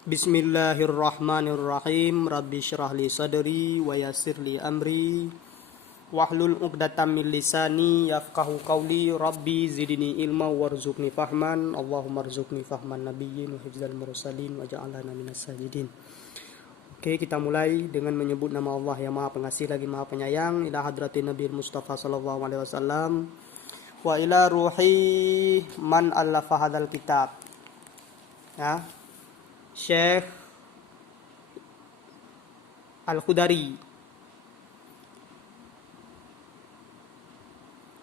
Bismillahirrahmanirrahim. Rabbi syrah li sadri wa yassir li amri wahlul 'uqdatam min lisani yafqahu qawli. Rabbi zidni ilma warzuqni fahman. Allahumma rzuqni fahman nabiyyin wa hifdzal mursalin waj'alna minas sajidin. Oke, kita mulai dengan menyebut nama Allah yang Maha Pengasih lagi Maha Penyayang. Ila hadratin Nabi Mustafa sallallahu alaihi wasallam wa ila ruhi man allafa hadzal kitab. Ya. Syekh Al-Khudari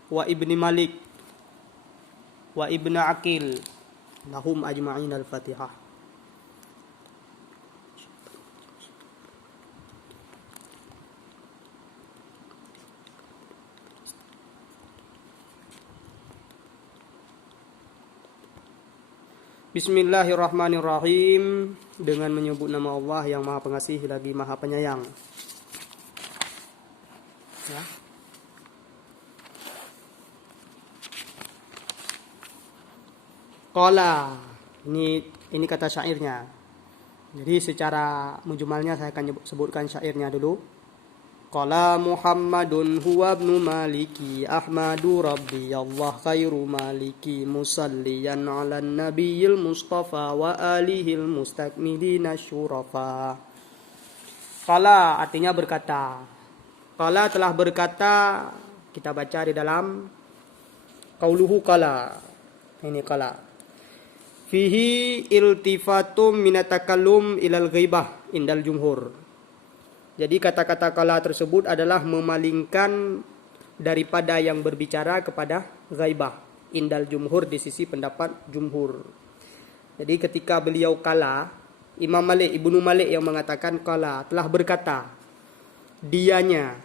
wa Ibni Malik wa Ibn Aqil lahum ajma'in al-Fatihah. Bismillahirrahmanirrahim. Dengan menyebut nama Allah yang Maha Pengasih lagi Maha Penyayang. Ya. Qala. Ini kata syairnya. Jadi secara mujmalnya saya akan sebutkan syairnya dulu. Qala Muhammadun huwa ibnu Maliki Ahmadu Rabbi Allah khairu maliki musalliyan ala nabiyil mustafa wa alihil mustakmilina syurafa. Qala artinya berkata. Qala telah berkata, kita baca di dalam qauluhu qala. Ini qala. Fihi iltifatum minatakallum ilal ghaibah indal jumhur. Jadi kata-kata qala tersebut adalah memalingkan daripada yang berbicara kepada ghaibah. Indal jumhur di sisi pendapat jumhur. Jadi ketika beliau qala, Imam Malik, Ibnu Malik yang mengatakan qala telah berkata dianya.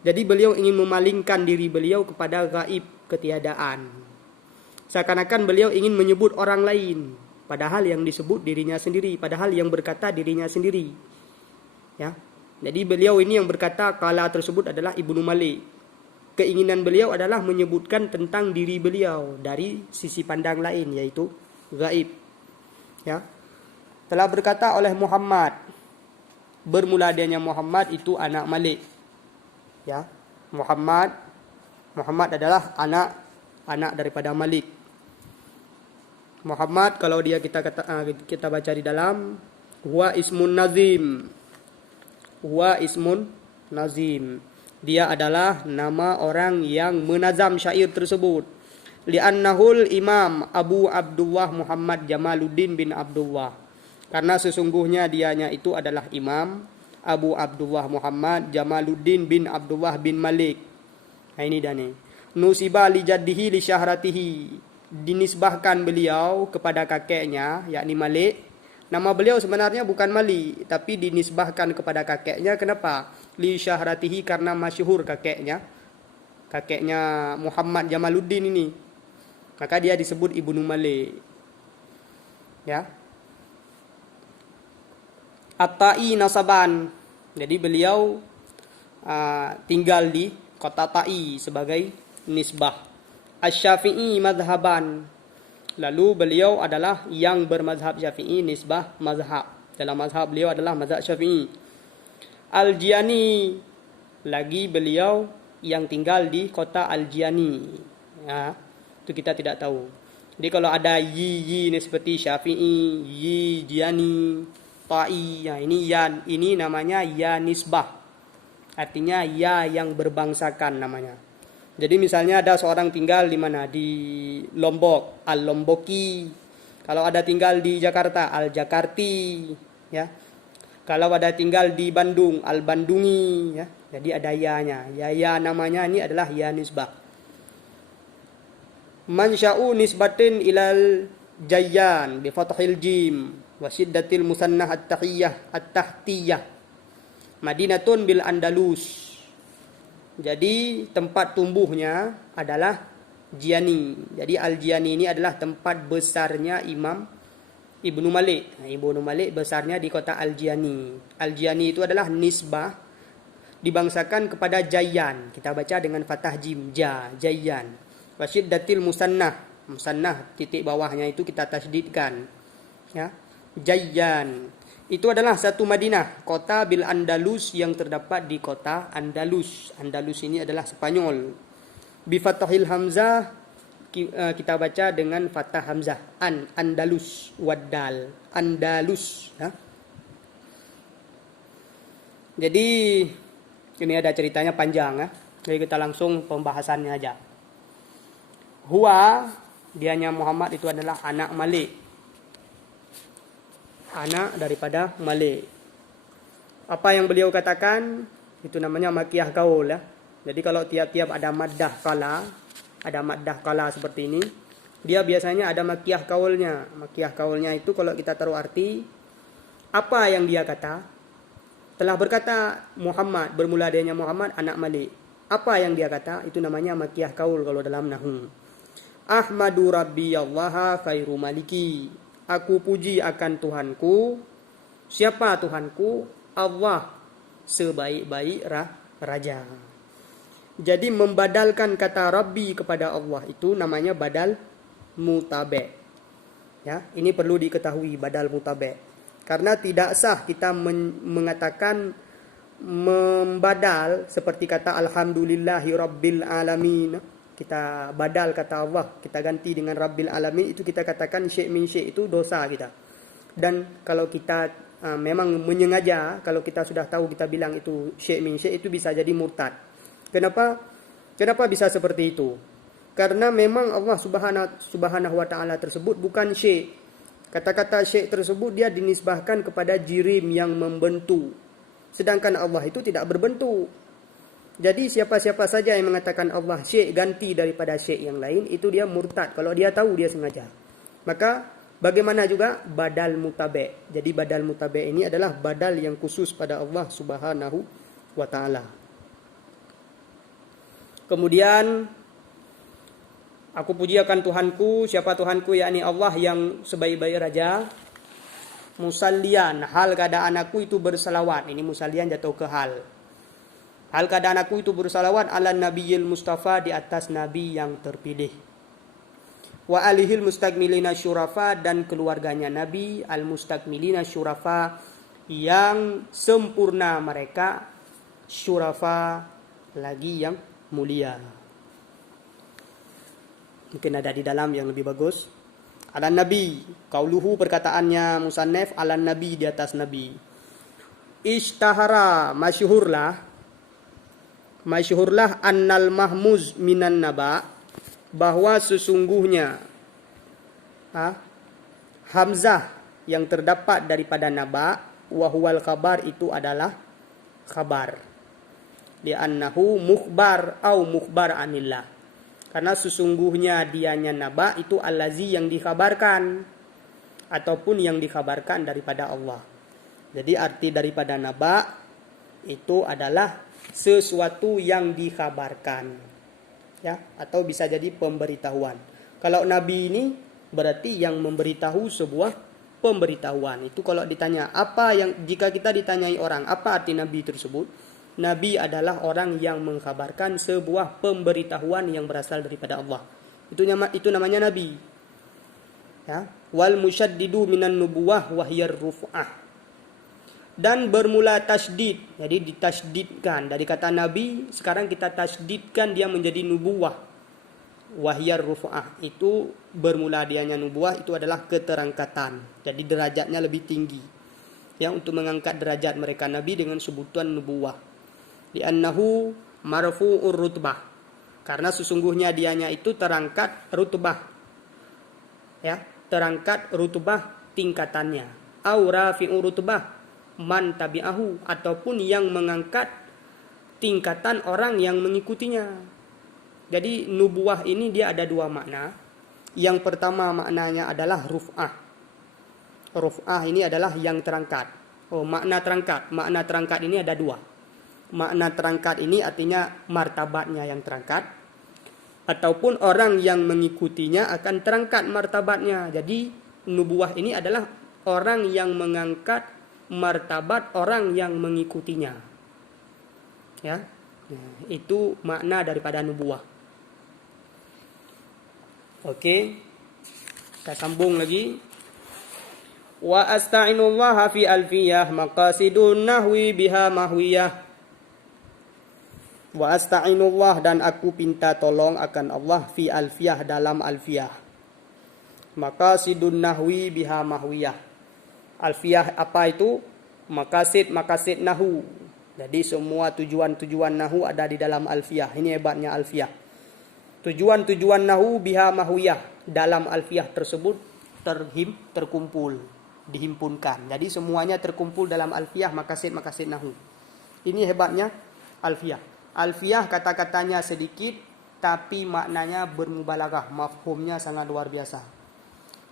Jadi beliau ingin memalingkan diri beliau kepada gaib, ketiadaan. Seakan-akan beliau ingin menyebut orang lain, padahal yang disebut dirinya sendiri, padahal yang berkata dirinya sendiri. Ya. Jadi beliau ini yang berkata qala tersebut adalah Ibnu Malik. Keinginan beliau adalah menyebutkan tentang diri beliau dari sisi pandang lain, yaitu gaib. Ya. Telah berkata oleh Muhammad. Bermula adanya Muhammad itu anak Malik. Ya. Muhammad adalah anak daripada Malik. Muhammad kalau kita baca di dalam huwa ismun nazim. Huwa ismun nazim. Dia adalah nama orang yang menazam syair tersebut. Li'annahul imam Abu Abdullah Muhammad Jamaluddin bin Abdullah. Karena sesungguhnya dianya itu adalah imam Abu Abdullah Muhammad Jamaluddin bin Abdullah bin Malik. Nah ini dan ini. Nusiba li jaddihi li syahratihi. Dinisbahkan beliau kepada kakeknya, yakni Malik. Nama beliau sebenarnya bukan Malik, tapi dinisbahkan kepada kakeknya. Kenapa? Li syahratihi, karena masyhur kakeknya. Kakeknya Muhammad Jamaluddin ini. Maka dia disebut Ibnu Malik. Ya. At-Ta'i nasaban. Jadi beliau tinggal di kota Ta'i sebagai nisbah. Asy-Syafi'i madhaban. Lalu beliau adalah yang bermazhab Syafi'i nisbah mazhab. Dalam mazhab beliau adalah mazhab Syafi'i. Al-Jiani. Lagi beliau yang tinggal di kota Al-Jiani. Ya, itu kita tidak tahu. Jadi kalau ada yi ini seperti Syafi'i, yi Jiani, ta'i. Ya, ini namanya ya nisbah. Artinya ya yang berbangsakan namanya. Jadi misalnya ada seorang tinggal di mana? Di Lombok, Al-Lomboki. Kalau ada tinggal di Jakarta, Al-Jakarti. Ya. Kalau ada tinggal di Bandung, Al-Bandungi. Ya. Jadi ada ya-nya. Ya namanya ini adalah ya nisbah. Mansya'u nisbatin ilal jayyan bi fathil jim wa syiddatil musannah at-tahtiyah. Madinatun bil Andalus. Jadi tempat tumbuhnya adalah Jiani. Jadi Al-Jiani ini adalah tempat besarnya Imam Ibnu Malik. Ibnu Malik besarnya di kota Al-Jiani. Al-Jiani itu adalah nisbah dibangsakan kepada Jayyan. Kita baca dengan fathah jim, Jayyan. Wasyiddatil musannah. Musannah titik bawahnya itu kita tasdidkan. Ya. Jayyan. Itu adalah satu Madinah, kota bil Andalus yang terdapat di kota Andalus. Andalus ini adalah Spanyol. Bi fathil hamzah, kita baca dengan fathah hamzah. Andalus wadal. Andalus, ya. Jadi ini ada ceritanya panjang, ya. Jadi kita langsung pembahasannya aja. Huwa, dianya Muhammad itu adalah anak Malik. Anak daripada Malik. Apa yang beliau katakan itu namanya makiyah kaul, ya. Jadi kalau tiap-tiap ada maddah kala seperti ini, dia biasanya ada makiyah kaulnya. Makiyah kaulnya itu kalau kita taruh arti apa yang dia kata. Telah berkata Muhammad, bermula adanya Muhammad anak Malik. Apa yang dia kata itu namanya makiyah kaul kalau dalam nahwu. Ahmadu rabbi Allah khairu maliki. Aku puji akan Tuhanku. Siapa Tuhanku? Allah, sebaik-baik raja. Jadi membadalkan kata Rabbi kepada Allah itu namanya badal mutabe. Ya, ini perlu diketahui badal mutabe. Karena tidak sah kita mengatakan membadal seperti kata alhamdulillahi rabbil alamin. Kita badal kata Allah, kita ganti dengan rabbil alamin, itu kita katakan syekh min syekh, itu dosa kita. Dan kalau kita memang menyengaja, kalau kita sudah tahu kita bilang itu syekh min syekh, itu bisa jadi murtad. Kenapa bisa seperti itu? Karena memang Allah subhanahu wa ta'ala tersebut bukan syekh. Kata-kata syekh tersebut dia dinisbahkan kepada jirim yang membentuk. Sedangkan Allah itu tidak berbentuk. Jadi siapa-siapa saja yang mengatakan Allah syekh ganti daripada syekh yang lain, itu dia murtad. Kalau dia tahu, dia sengaja. Maka bagaimana juga badal mutabe. Jadi badal mutabe ini adalah badal yang khusus pada Allah subhanahu wa ta'ala. Kemudian aku puji akan Tuhanku. Siapa Tuhanku? Yakni Allah yang sebaik-baik raja. Musallian, hal keadaan aku itu bersalawat. Ini musallian jatuh ke hal. Hal keadaan aku itu bersalawat ala nabiyil mustafa, di atas nabi yang terpilih. Wa alihil mustakmilina syurafa, dan keluarganya nabi al mustakmilina syurafa, yang sempurna mereka, syurafa lagi yang mulia. Mungkin ada di dalam yang lebih bagus. Ala nabi, kauluhu perkataannya musannaf, ala nabi di atas nabi. Ishtahara, masyhurlah annal mahmuz minan naba, bahwa sesungguhnya hamzah yang terdapat daripada naba, wahwal khabar, itu adalah khabar. Li'annahu mukhbar au mukhbar anillah. Karena sesungguhnya dianya naba itu allazi yang dikhabarkan, ataupun yang dikhabarkan daripada Allah. Jadi arti daripada naba itu adalah sesuatu yang dikhabarkan, ya, atau bisa jadi pemberitahuan. Kalau nabi ini berarti yang memberitahu sebuah pemberitahuan. Itu kalau ditanya apa yang, jika kita ditanyai orang apa arti nabi tersebut, nabi adalah orang yang mengkhabarkan sebuah pemberitahuan yang berasal daripada Allah. Itu namanya nabi. Ya, wal musyaddidu minan nubuwah wahyar ruf'ah. Dan bermula tasdid, jadi ditasdidkan dari kata nabi, sekarang kita tasdidkan dia menjadi nubuwah. Wahyar ruf'ah, itu bermula dianya nubuwah, itu adalah keterangkatan. Jadi derajatnya lebih tinggi. Ya, untuk mengangkat derajat mereka nabi dengan sebutan nubuwah. Li'annahu marfu'ur rutbah, karena sesungguhnya dianya itu terangkat rutbah. Ya, terangkat rutbah tingkatannya. Au rafi'ur rutbah man tabi'ahu, ataupun yang mengangkat tingkatan orang yang mengikutinya. Jadi nubuwah ini dia ada dua makna. Yang pertama maknanya adalah ruf'ah. Ruf'ah ini adalah yang terangkat. Makna terangkat. Makna terangkat ini ada dua. Makna terangkat ini artinya martabatnya yang terangkat, ataupun orang yang mengikutinya akan terangkat martabatnya. Jadi nubuwah ini adalah orang yang mengangkat martabat orang yang mengikutinya. Ya, itu makna daripada nubuwah. Oke, kita sambung lagi. Wa asta'inullaha fi alfiyah maqasidun nahwi biha mahwiyah. Wa asta'inullah, dan aku pinta tolong akan Allah fi alfiyah, dalam alfiyah. Maqasidun nahwi biha mahwiyah. Alfiyah apa itu? Maqasid nahu. Jadi semua tujuan-tujuan nahu ada di dalam alfiyah. Ini hebatnya alfiyah. Tujuan-tujuan nahu biha mahwiyah. Dalam alfiyah tersebut terkumpul, dihimpunkan. Jadi semuanya terkumpul dalam alfiyah, maqasid nahu. Ini hebatnya alfiyah. Alfiyah kata-katanya sedikit tapi maknanya bermubalaghah, mafhumnya sangat luar biasa.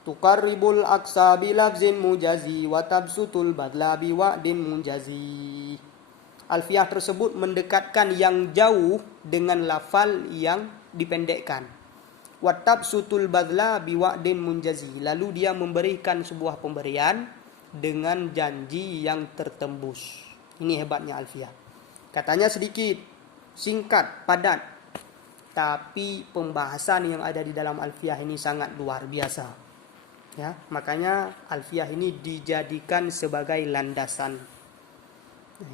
Tuqarribul aqsa bi lafzin mujazi wa tabsutul badla bi wa'din mujazi. Alfiyah tersebut mendekatkan yang jauh dengan lafal yang dipendekkan. Wa tabsutul badla bi wa'din mujazi. Lalu dia memberikan sebuah pemberian dengan janji yang tertembus. Ini hebatnya alfiyah. Katanya sedikit, singkat, padat, tapi pembahasan yang ada di dalam alfiyah ini sangat luar biasa. Ya, makanya alfiyah ini dijadikan sebagai landasan.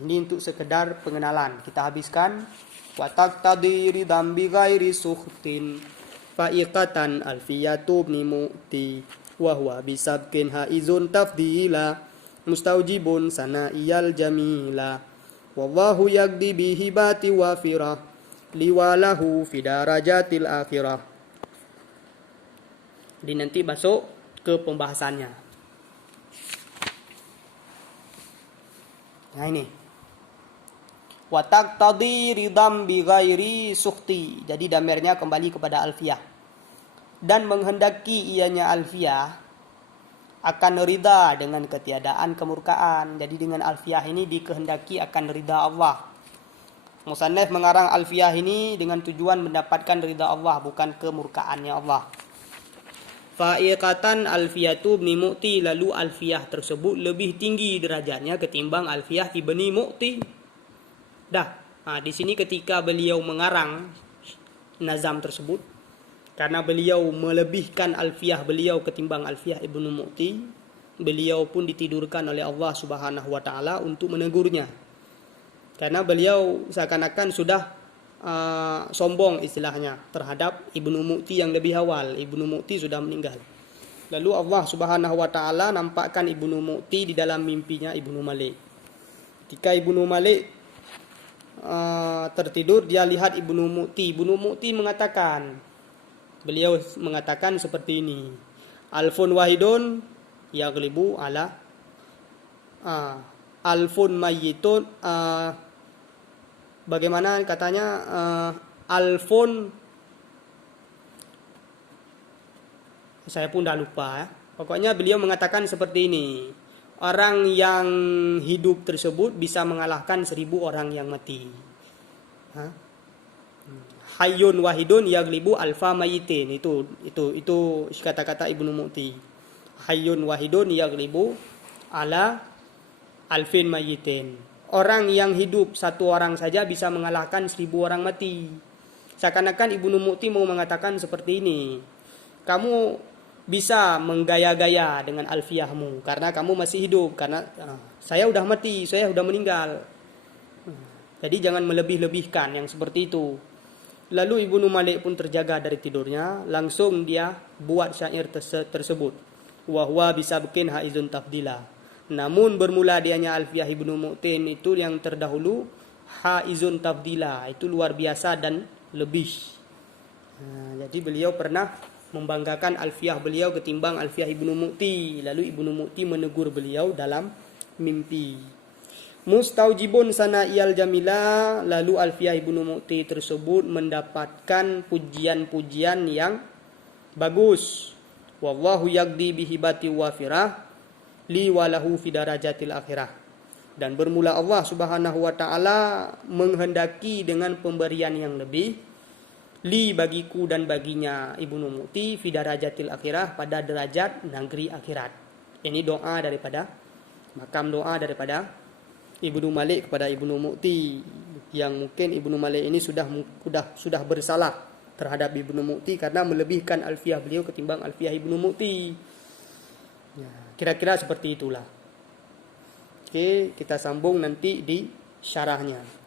Ini untuk sekedar pengenalan. Kita habiskan. Wa taqtadi ridam bi ghairi sukhtin fa'iqatan alfiyatu ibn mu'ti wa huwa bisabkin haizun tafdila mustaujibun sana'iyal jamila wallahu yaqdi bihibati wafirah liwalahu fi darajatil akhirah. Jadi nanti masuk ke pembahasannya. Nah ini. Wa taqtadi ridam bi ghairi sukhti. Jadi damirnya kembali kepada alfiyah. Dan menghendaki ianya alfiyah akan ridha dengan ketiadaan kemurkaan. Jadi dengan alfiyah ini dikehendaki akan ridha Allah. Musannif mengarang alfiyah ini dengan tujuan mendapatkan ridha Allah, bukan kemurkaannya Allah. Fa'iqatan alfiyatu ibn mu'ti, lalu alfiyah tersebut lebih tinggi derajatnya ketimbang alfiyah ibni mu'ti. Di sini ketika beliau mengarang nazam tersebut, karena beliau melebihkan alfiyah beliau ketimbang alfiyah ibnu mu'ti, beliau pun ditidurkan oleh Allah Subhanahu wa taala untuk menegurnya. Karena beliau seakan-akan sudah sombong istilahnya terhadap Ibnu Mu'ti yang lebih awal. Ibnu Mu'ti sudah meninggal. Lalu Allah Subhanahu wa taala nampakkan Ibnu Mu'ti di dalam mimpinya Ibnu Malik. Ketika Ibnu Malik tertidur, dia lihat Ibnu Mu'ti. Ibnu Mu'ti beliau mengatakan seperti ini. Alfun wahidun yaglibu ala alfun mayyitun, bagaimana katanya, alfun, saya pun dah lupa ya. Pokoknya beliau mengatakan seperti ini. Orang yang hidup tersebut bisa mengalahkan 1000 orang yang mati. Hayyun wahidun yaglibu alfa mayitin. Itu kata-kata Ibnu Mu'ti. Hayyun wahidun yaglibu ala alfin mayitin. Orang yang hidup satu orang saja bisa mengalahkan 1000 orang mati. Seakan-akan Ibnu Mu'ti mau mengatakan seperti ini. Kamu bisa menggaya-gaya dengan alfiyahmu karena kamu masih hidup. Karena saya udah mati, saya udah meninggal. Jadi jangan melebih-lebihkan yang seperti itu. Lalu Ibnu Malik pun terjaga dari tidurnya. Langsung dia buat syair tersebut. Wa huwa bisabkin haizun tafdila. Namun bermula dianya alfiyah Ibnu Mu'tin itu yang terdahulu, haizun tafdila, itu luar biasa dan lebih. Jadi beliau pernah membanggakan alfiyah beliau ketimbang alfiyah Ibnu Mu'ti. Lalu Ibnu Mu'ti menegur beliau dalam mimpi. Mustaujibun sana'iyal jamila, lalu alfiyah Ibnu Mu'ti tersebut mendapatkan pujian-pujian yang bagus. Wallahu yaqdi bihibati wafirah li walahu fi darajatil akhirah. Dan bermula Allah Subhanahu wa taala menghendaki dengan pemberian yang lebih, li bagiku dan baginya Ibnu Mu'ti fi darajatil akhirah, pada derajat negeri akhirat. Ini doa daripada daripada Ibnu Malik kepada Ibnu Mu'ti, yang mungkin Ibnu Malik ini sudah bersalah terhadap Ibnu Mu'ti karena melebihkan alfiyah beliau ketimbang alfiyah Ibnu Mu'ti. Kira-kira seperti itulah. Oke, kita sambung nanti di syarahnya.